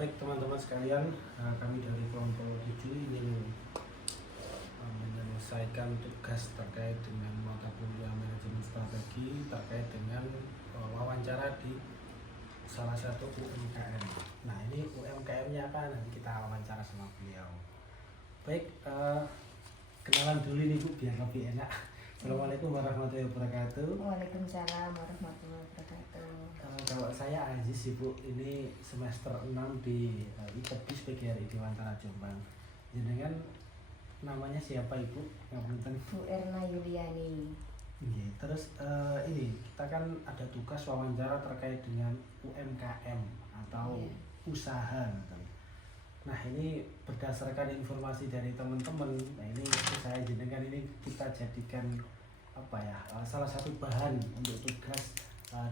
Baik teman-teman sekalian, kami dari kelompok 7 ingin menyelesaikan tugas terkait dengan mata kuliah manajemen strategi terkait dengan wawancara di salah satu UMKM. Nah ini UMKM-nya apa? Nanti kita wawancara sama beliau. Baik, kenalan dulu nih Bu biar lebih enak. Assalamualaikum warahmatullahi wabarakatuh. Waalaikumsalam warahmatullahi wabarakatuh. Kalau saya Aziz Ibu, ini semester 6 di ITEBIS PGRI Dewantara Jombang. Jenengan namanya siapa Ibu? Ngapunten. Bu Erna Yuliani. Iya, terus ini kita kan ada tugas wawancara terkait dengan UMKM atau usaha gitu. Nah ini berdasarkan informasi dari teman-teman, nah ini saya jenengan ini kita jadikan apa ya, salah satu bahan untuk tugas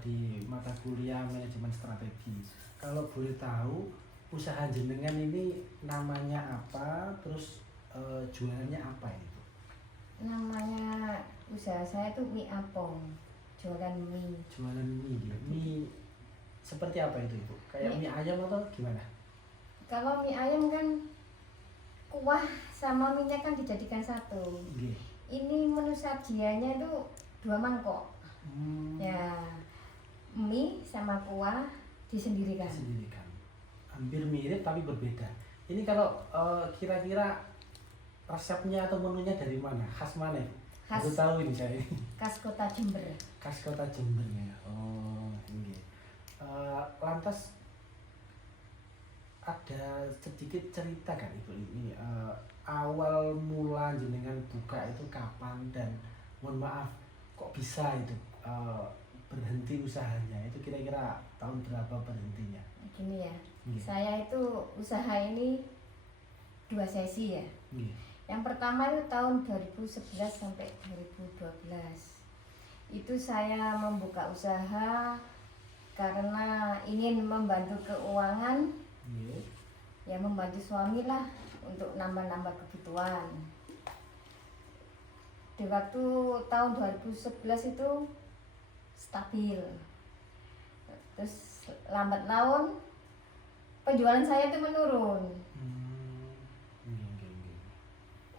di mata kuliah manajemen strategi. Kalau boleh tahu usaha jenengan ini namanya apa, terus jualannya apa itu? Namanya usaha saya tuh mie apong, jualan mie. Jualan mie, mie seperti apa itu Ibu? Kayak mie ayam atau gimana? Kalau mie ayam kan kuah sama minyak kan dijadikan satu. Ini menu sajiannya itu 2 mangkok. Ya, mie sama kuah disendirikan. Hampir mirip tapi berbeda. Ini kalau kira-kira resepnya atau menunya dari mana? Khas mana? Aku tahu ini saya. Khas Kota Jember. Khas Kota Jember ya. Oh, ini. Lantas ada sedikit cerita kan Ibu ini awal mula jenengan buka itu kapan dan mohon maaf kok bisa itu berhenti usahanya itu kira-kira tahun berapa berhentinya? Gini ya, saya itu usaha ini 2 sesi ya. Yang pertama itu tahun 2011 sampai 2012 itu saya membuka usaha karena ingin membantu keuangan. Ya membantu suami lah untuk nambah-nambah kebutuhan. Di waktu tahun 2011 itu stabil. Terus lambat laun penjualan saya itu menurun.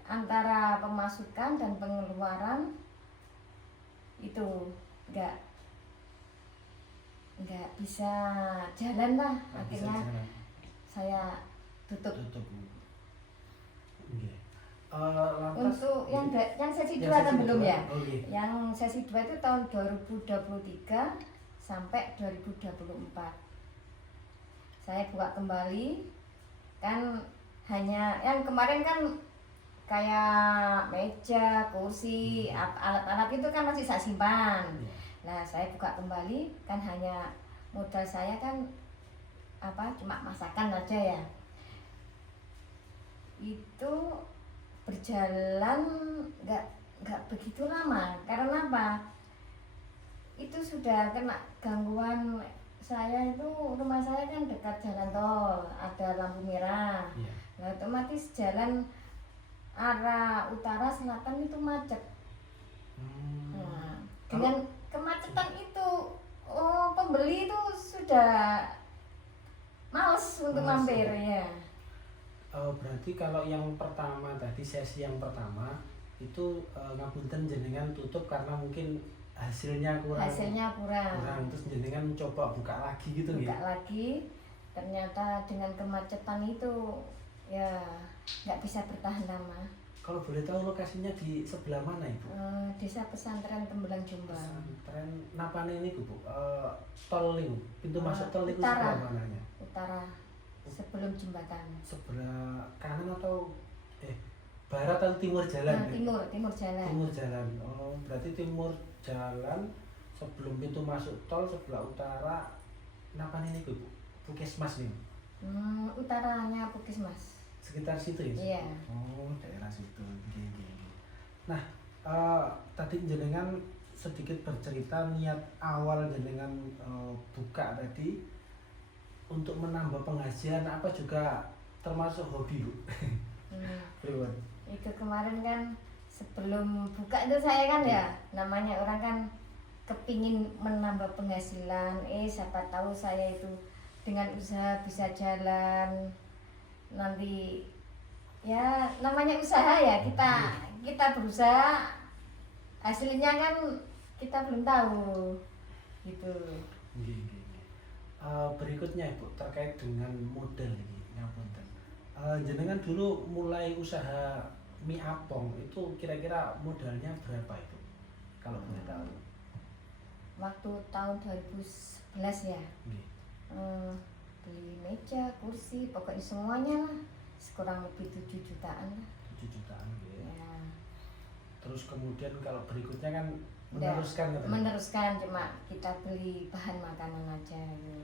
Antara pemasukan dan pengeluaran itu enggak bisa jalan lah, akhirnya saya tutup. Untuk yang sesi 2 kan belum ya. Yang sesi 2 itu tahun 2023 sampai 2024. Saya buka kembali. Kan hanya yang kemarin kan kayak meja, kursi, alat-alat itu kan masih saya simpan. Nah, saya buka kembali kan hanya modal saya kan cuma masakan aja ya. Itu berjalan nggak begitu lama karena apa? Itu sudah kena gangguan. Saya itu rumah saya kan dekat jalan tol, ada lampu merah. Nah, otomatis jalan arah utara selatan itu macet. Nah, dengan kemacetan itu pembeli itu sudah males untuk mampir ya. Berarti kalau yang pertama tadi sesi yang pertama itu ngapunten jenengan tutup karena mungkin hasilnya kurang. Terus jenengan coba buka lagi gitu ya. Buka lagi, ternyata dengan kemacetan itu ya nggak bisa bertahan lama. Kalau boleh tahu lokasinya di sebelah mana Ibu? Desa Pesantren Tembelang Jombang. Pesantren napane ini Bu? Tol ini, pintu masuk tol itu sebelah mananya? Utara, sebelum jembatan. Sebelah kanan atau barat atau timur jalan? Timur jalan. Timur jalan. Oh, berarti timur jalan sebelum pintu masuk tol sebelah utara. Napane ini Bu? Puskesmas nih. Utaranya Puskesmas. Sekitar situ ya? Iya. Oh, daerah situ. Nah, tadi jenengan sedikit bercerita niat awal jenengan buka tadi untuk menambah penghasilan apa juga termasuk hobi Bu? Itu kemarin kan sebelum buka itu saya kan ya namanya orang kan kepingin menambah penghasilan. Siapa tahu saya itu dengan usaha bisa jalan nanti, ya namanya usaha ya, kita berusaha, hasilnya kan kita belum tahu gitu. Berikutnya Ibu terkait dengan modal ini, ngapunten. Jenengan dulu mulai usaha mie apong itu kira-kira modalnya berapa itu? Kalau boleh tahu. Waktu tahun 2011 ya. Beli meja, kursi, pokoknya semuanya lah, kurang lebih 7 jutaan lah. 7 jutaan gitu ya. Ya. Terus kemudian kalau berikutnya kan meneruskan katanya. Meneruskan, cuma kita beli bahan makanan aja gitu.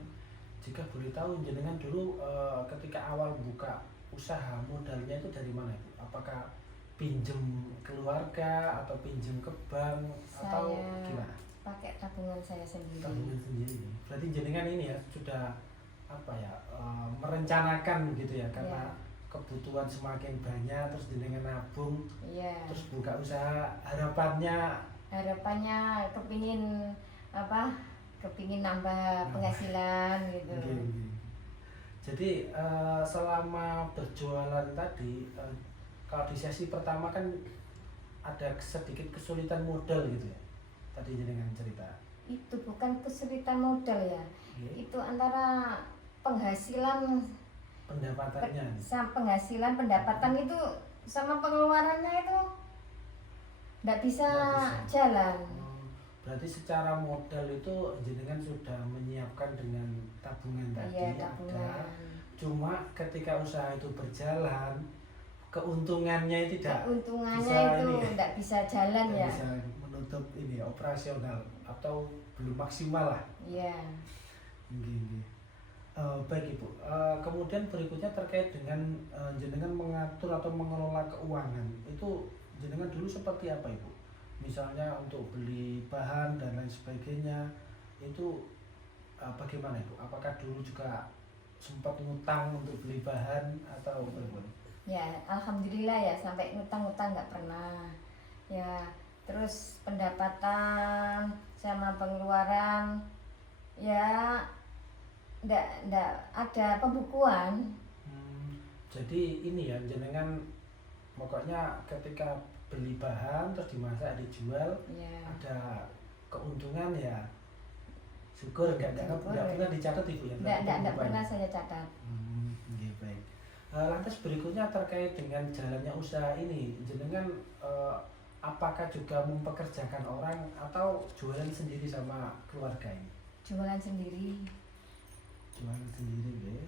Jika boleh tahu jenengan dulu ketika awal buka usaha modalnya itu dari mana Ibu? Apakah pinjem keluarga atau pinjem ke bank atau gimana? Pakai tabungan saya sendiri. Tabungan sendiri. Berarti jenengan ini ya sudah merencanakan gitu ya, karena kebutuhan semakin banyak terus jenengan nabung, terus buka usaha, harapannya kepingin nambah penghasilan gitu. Jadi selama berjualan tadi, kalau di sesi pertama kan ada sedikit kesulitan modal gitu ya, tadi jenengan cerita. Itu bukan kesulitan modal ya, itu antara penghasilan, pendapatan itu sama pengeluarannya itu nggak bisa jalan. Berarti secara modal itu jenengan sudah menyiapkan dengan tabungan tadi, ada. Cuma ketika usaha itu berjalan, keuntungannya tidak bisa jalan ya. Bisa menutup ini operasional atau belum maksimal lah. Iya. Baik Ibu. Kemudian berikutnya terkait dengan jenengan mengatur atau mengelola keuangan, itu jenengan dulu seperti apa Ibu? Misalnya untuk beli bahan dan lain sebagainya, itu bagaimana Ibu? Apakah dulu juga sempat ngutang untuk beli bahan atau bagaimana? Ya, alhamdulillah ya, sampai ngutang-ngutang nggak pernah. Ya, terus pendapatan sama pengeluaran ya nggak ada pembukuan. Jadi ini ya, jenengan pokoknya ketika beli bahan terus dimasak dijual, ada keuntungan ya syukur, nggak pernah dicatat Ibu ya? Nggak pernah saya catat. Baik. Lantas berikutnya terkait dengan jalannya usaha ini, jenengan apakah juga mempekerjakan orang atau jualan sendiri sama keluarga ini? Jualan sendiri ya.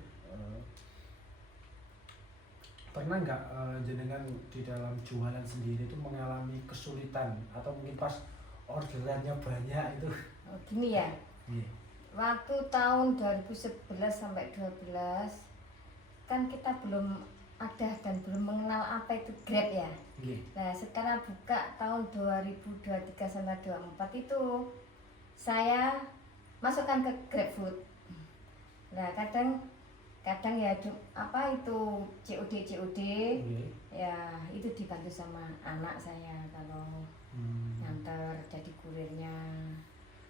Pernah nggak jenengan di dalam jualan sendiri itu mengalami kesulitan atau mungkin pas orderannya banyak itu? Gini ya, waktu tahun 2011 sampai 12 kan kita belum ada dan belum mengenal apa itu Grab ya. Nah sekarang buka tahun 2023 sampai 2024 itu saya masukkan ke GrabFood. Nah kadang ya itu COD ya, itu dibantu sama anak saya kalau nganter jadi kurirnya.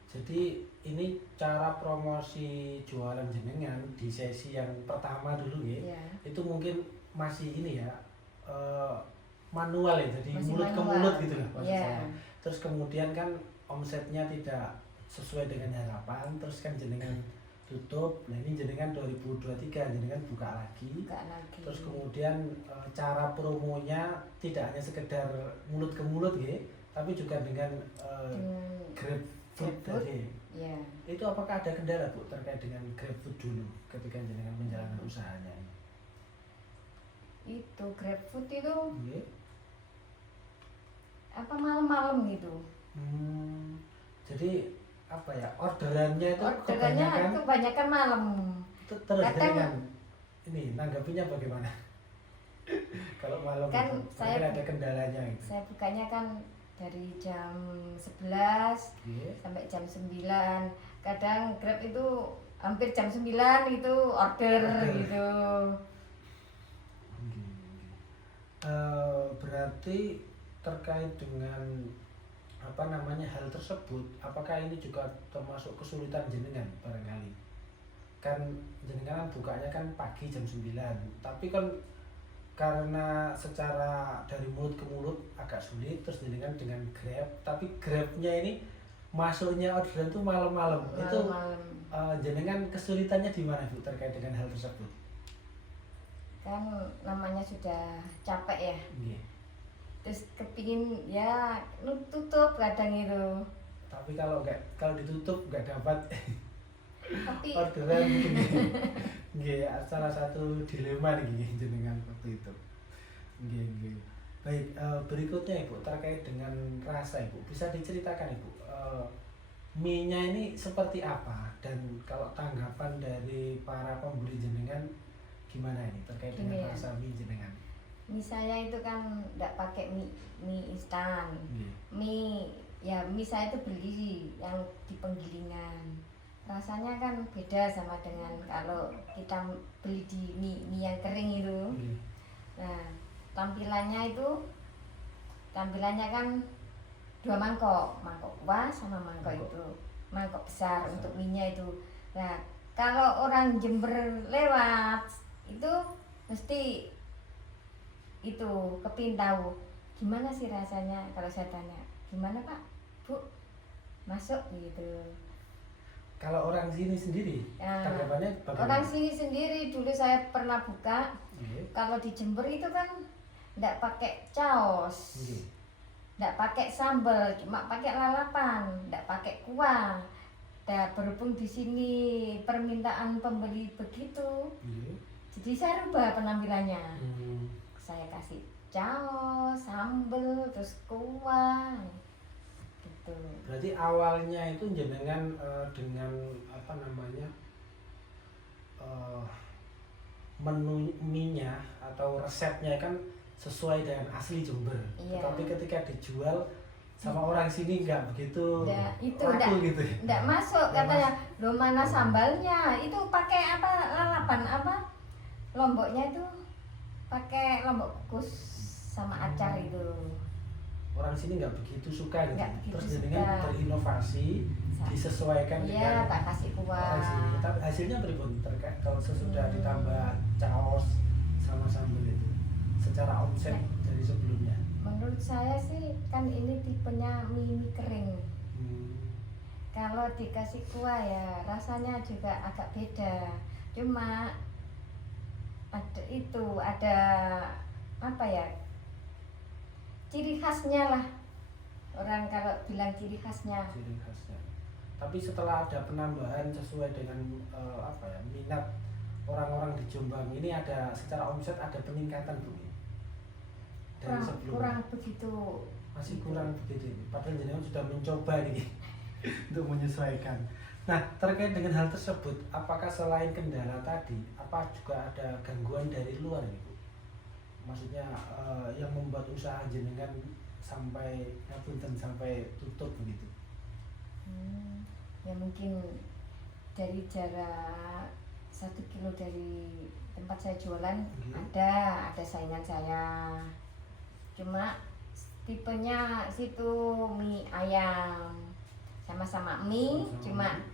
Jadi ini cara promosi jualan jenengan di sesi yang pertama dulu ya. Itu mungkin masih ini ya, manual ya, jadi masih mulut ke mulut gitu lah maksud saya. Terus kemudian kan omsetnya tidak sesuai dengan harapan, terus kan jenengan tutup. Nah ini jenengan 2023 jenengan buka lagi. Terus kemudian cara promonya tidak hanya sekedar mulut ke mulut ya, tapi juga dengan GrabFood tadi. Itu apakah ada kendala Bu terkait dengan GrabFood dulu ketika jenengan menjalankan usahanya ini? Itu GrabFood itu malam-malam gitu. Jadi apa ya, orderannya itu kebanyakan malam. Terus dengan ini nanggapinya bagaimana? Kalau malam kan itu, saya ada kendalanya gitu. Saya bukanya kan dari jam 11 sampai jam 9. Kadang Grab itu hampir jam 9 itu order. Gitu. Berarti terkait dengan hal tersebut, apakah ini juga termasuk kesulitan jenengan barangkali? kan jenengan bukanya kan pagi jam 9, tapi kan karena secara dari mulut ke mulut agak sulit, terus jenengan dengan Grab, tapi Grabnya ini masuknya orderan tuh malam-malam. Itu jenengan kesulitannya di mana Bu terkait dengan hal tersebut? Kan namanya sudah capek ya. Yeah. Terus kepingin ya tutup kadang itu. Tapi kalau ditutup nggak dapat tapi orderan gini. Nggih, salah satu dilema nih jenengan waktu itu. Nggih. Baik, berikutnya Ibu terkait dengan rasa Ibu. Bisa diceritakan Ibu, mie-nya ini seperti apa, dan kalau tanggapan dari para pembeli jenengan gimana ini terkait dengan rasa mie jenengan? Mie saya itu kan enggak pakai mie instan. Mie saya itu beli yang di penggilingan. Rasanya kan beda sama dengan kalau kita beli di mie yang kering itu. Nah, tampilannya kan 2 mangkok kuah sama mangkok itu, mangkok besar untuk mie-nya itu. Nah, kalau orang Jember lewat itu mesti itu kepingin tahu gimana sih rasanya. Kalau saya tanya, gimana Pak, Bu, masuk gitu. Kalau orang sini sendiri, tanggapannya bagaimana? Orang sini sendiri dulu saya pernah buka. Kalau di Jember itu kan enggak pakai caos, enggak pakai sambal, cuma pakai lalapan, enggak pakai kuah. Dan berhubung di sini permintaan pembeli begitu, jadi saya rubah penampilannya. Saya kasih caos, sambal, terus kuah. Gitu. Berarti awalnya itu jenengan dengan apa namanya menu mie-nya atau resepnya kan sesuai dengan asli Jember. Iya. Tetapi ketika dijual sama orang sini nggak begitu itu laku gitu ya. Nggak masuk katanya. Loh, mana sambalnya? Itu pakai apa, lalapan apa? Lomboknya itu pakai lombok kukus sama acar itu. Orang sini nggak begitu suka gitu. Terus suka. jenengan berinovasi, disesuaikan dengan tak kasih kuah. orang sini. Tapi hasilnya beribun terkait kalau sesudah ditambah caos sama sambal itu secara omset dari sebelumnya. Menurut saya sih kan ini tipenya mie kering. Kalau dikasih kuah ya rasanya juga agak beda. Cuma ada apa ya, ciri khasnya lah. Orang kalau bilang ciri khasnya. Tapi setelah ada penambahan sesuai dengan minat orang-orang di Jombang ini, ada secara omset ada peningkatan Bu dari sebelumnya? Kurang begitu. Masih kurang begitu. Padahal jenengan sudah mencoba nih untuk menyesuaikan. Nah, terkait dengan hal tersebut, apakah selain kendala tadi, apa juga ada gangguan dari luar nih Bu? Maksudnya yang membuat usaha jenengan sampai tutup begitu? Ya mungkin dari jarak 1 kilo dari tempat saya jualan ada saingan saya. Cuma tipenya situ mie ayam, sama-sama mie, cuma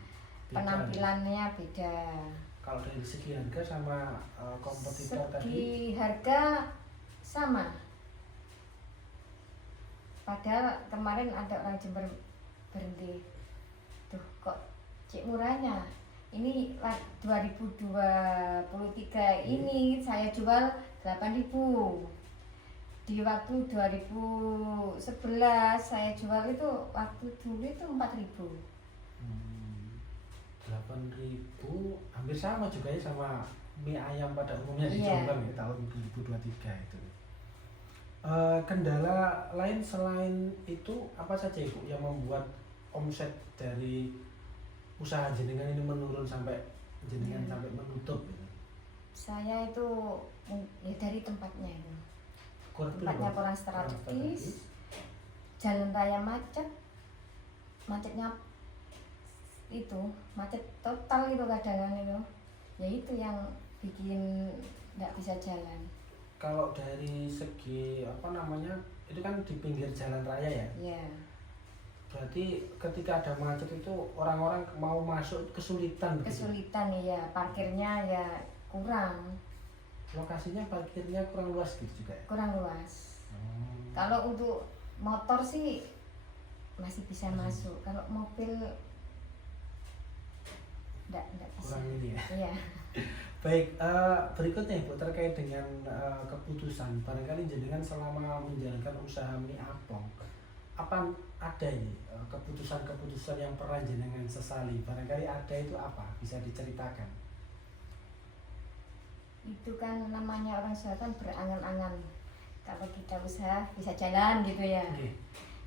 penampilannya beda. Kalau dari segi harga sama kompetitor tadi? Segi harga sama. Padahal kemarin ada orang Jember berhenti. Tuh kok cik murahnya. Ini 2023 ini saya jual 8.000. Di waktu 2011 saya jual itu waktu dulu itu 4.000. 8.000 hampir sama juga ya sama mie ayam pada umumnya di Jombang ya tahun 2023 itu. Kendala lain selain itu apa saja Ibu yang membuat omset dari usaha jenengan ini menurun sampai jenengan sampai menutup gitu? Saya itu ya dari tempatnya itu. Tempatnya kurang strategis, jalan raya macetnya itu macet total itu kadang itu. Ya itu yang bikin nggak bisa jalan. Kalau dari segi itu kan di pinggir jalan raya ya? Iya. Berarti ketika ada macet itu orang-orang mau masuk kesulitan begitu? Kesulitan ya, parkirnya ya kurang. Lokasinya parkirnya kurang luas gitu juga ya? Kurang luas. Kalau untuk motor sih masih bisa masuk. Kalau mobil enggak bisa. Kurang ini ya? Iya. Baik, berikutnya Ibu terkait dengan keputusan. Barangkali jenengan selama menjalankan usaha mie apong, apa ada ini keputusan-keputusan yang pernah jenengan sesali? Barangkali ada, itu apa? Bisa diceritakan? Itu kan namanya orang usaha kan berangan-angan. Kalau kita usaha bisa jalan gitu ya. Okay.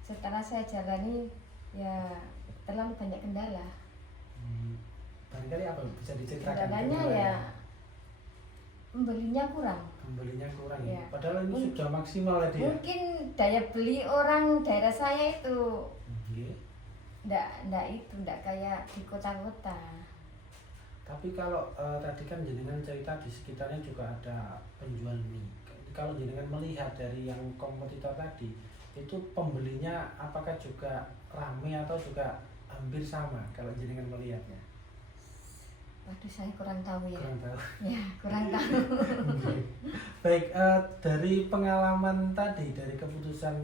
Setelah saya jalani ya terlalu banyak kendala. Barangkali apa bisa diceritakan? Kendalanya ya pembelinya kurang. Pembelinya kurang ya. Padahal ini sudah maksimal ya dia. Mungkin daya beli orang daerah saya itu enggak kayak di kota-kota. Tapi kalau tadi kan jenengan cerita di sekitarnya juga ada penjual mie. Kalau jenengan melihat dari yang kompetitor tadi, itu pembelinya apakah juga ramai atau juga hampir sama kalau jenengan melihatnya? Waduh, saya kurang tahu ya. Kurang tahu. Ya, kurang tahu. Baik, dari pengalaman tadi, dari keputusan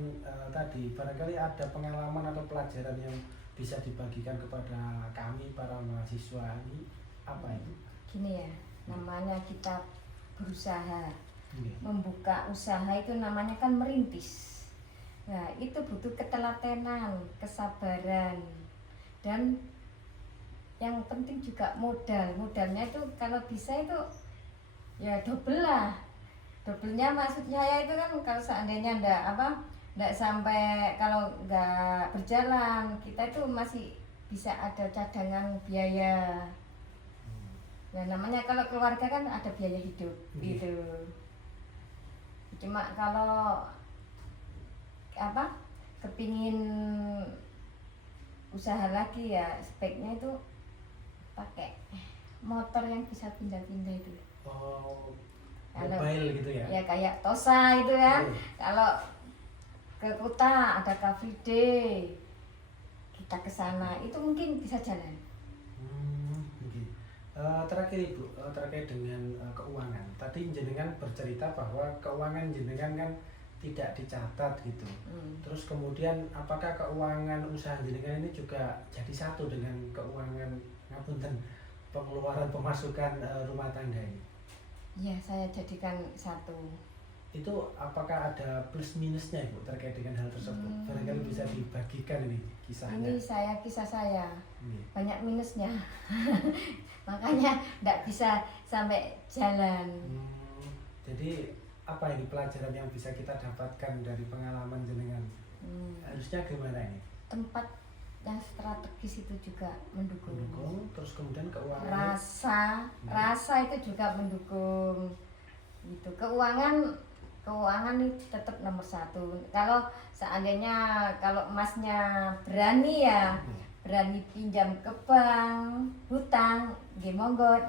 tadi, barangkali ada pengalaman atau pelajaran yang bisa dibagikan kepada kami para mahasiswa ini, apa itu? Gini ya, namanya kita berusaha. Membuka usaha itu namanya kan merintis. Nah, itu butuh ketelatenan, kesabaran, dan yang penting juga modal. Modalnya itu kalau bisa itu ya double lah. Doublenya maksudnya ya itu kan kalau seandainya ndak sampai, kalau nggak berjalan, kita itu masih bisa ada cadangan biaya. Nah, namanya kalau keluarga kan ada biaya hidup gitu. Cuma kalau kepingin usaha lagi ya sebaiknya itu pakai motor yang bisa pindah-pindah itu. Oh, kalau, mobile gitu ya? Ya kayak Tosa itu kan. Kalau ke kota ada Car Free Day, kita ke sana itu mungkin bisa jalan. Terakhir Ibu, terkait dengan keuangan. Tadi jenengan bercerita bahwa keuangan jenengan kan tidak dicatat gitu. Terus kemudian apakah keuangan usaha jenengan ini juga jadi satu dengan keuangan pengeluaran pemasukan rumah tangga ini? Iya, saya jadikan satu. Itu apakah ada plus minusnya Ibu terkait dengan hal tersebut? Barangkali bisa dibagikan ini kisahnya. Ini kisah saya. Banyak minusnya. Makanya tidak bisa sampai jalan. Jadi apa ini pelajaran yang bisa kita dapatkan dari pengalaman jenengan? Harusnya gimana ini? Tempat yang strategis itu juga mendukung. Terus kemudian keuangan. Rasa itu juga mendukung. Gitu. Keuangan itu tetap nomor satu. Kalau seandainya kalau emasnya berani ya, berani pinjam ke bank, hutang, monggo.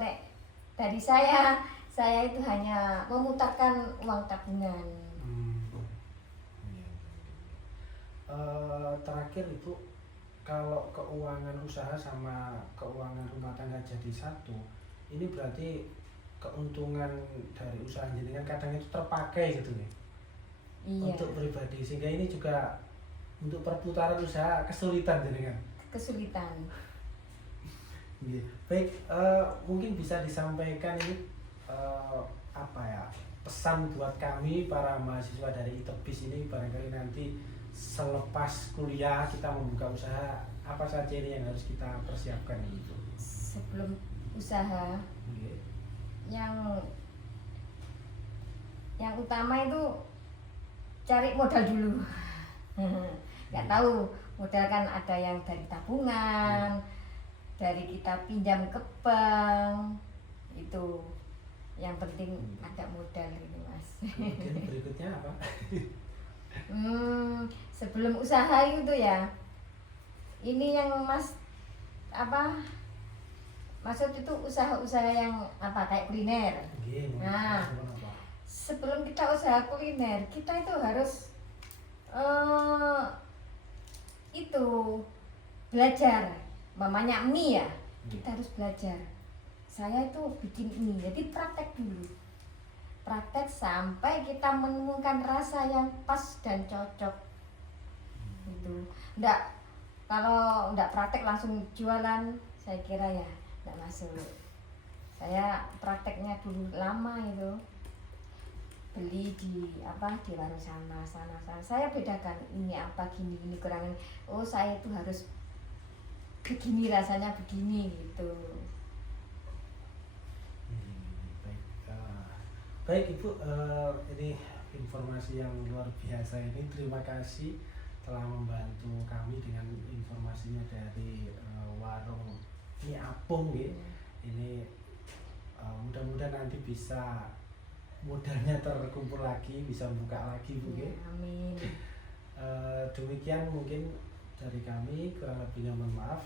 Dari saya itu hanya memutarkan uang tabungan. Terakhir Ibu, kalau keuangan usaha sama keuangan rumah tangga jadi satu, ini berarti keuntungan dari usaha jenengan kadang itu terpakai gitu nih. Iya. Untuk pribadi, sehingga ini juga untuk perputaran usaha kesulitan jenengan. Kesulitan. Baik, mungkin bisa disampaikan ini pesan buat kami para mahasiswa dari ITEBIS ini, barangkali nanti selepas kuliah kita membuka usaha, apa saja ini yang harus kita persiapkan itu? Sebelum usaha, yang utama itu cari modal dulu. Nggak tahu, modal kan ada yang dari tabungan, dari kita pinjam ke bank, itu yang penting ada modal ini Mas. Kemudian berikutnya apa? Sebelum usaha itu ya, ini yang maksud itu usaha-usaha yang kayak kuliner. Nah, sebelum kita usaha kuliner, kita itu harus belajar. Mamanya mie ya, kita harus belajar. Saya itu bikin mie, jadi praktek dulu. Praktek sampai kita menemukan rasa yang pas dan cocok. Gitu. Kalau enggak praktek langsung jualan, saya kira ya enggak masuk. Saya prakteknya dulu lama itu. Beli di warung sana. Saya bedakan ini apa gini kurang. Oh, saya itu harus begini rasanya begini gitu. Baik Ibu, ini informasi yang luar biasa ini. Terima kasih telah membantu kami dengan informasinya dari warung mie apung ya. Ini mudah-mudahan nanti bisa modalnya terkumpul lagi, bisa buka lagi Bu ya. Amin. Demikian mungkin dari kami, kurang lebihnya mohon maaf.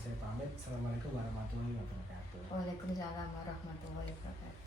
Saya pamit. Assalamualaikum warahmatullahi wabarakatuh. Waalaikumsalam warahmatullahi wabarakatuh.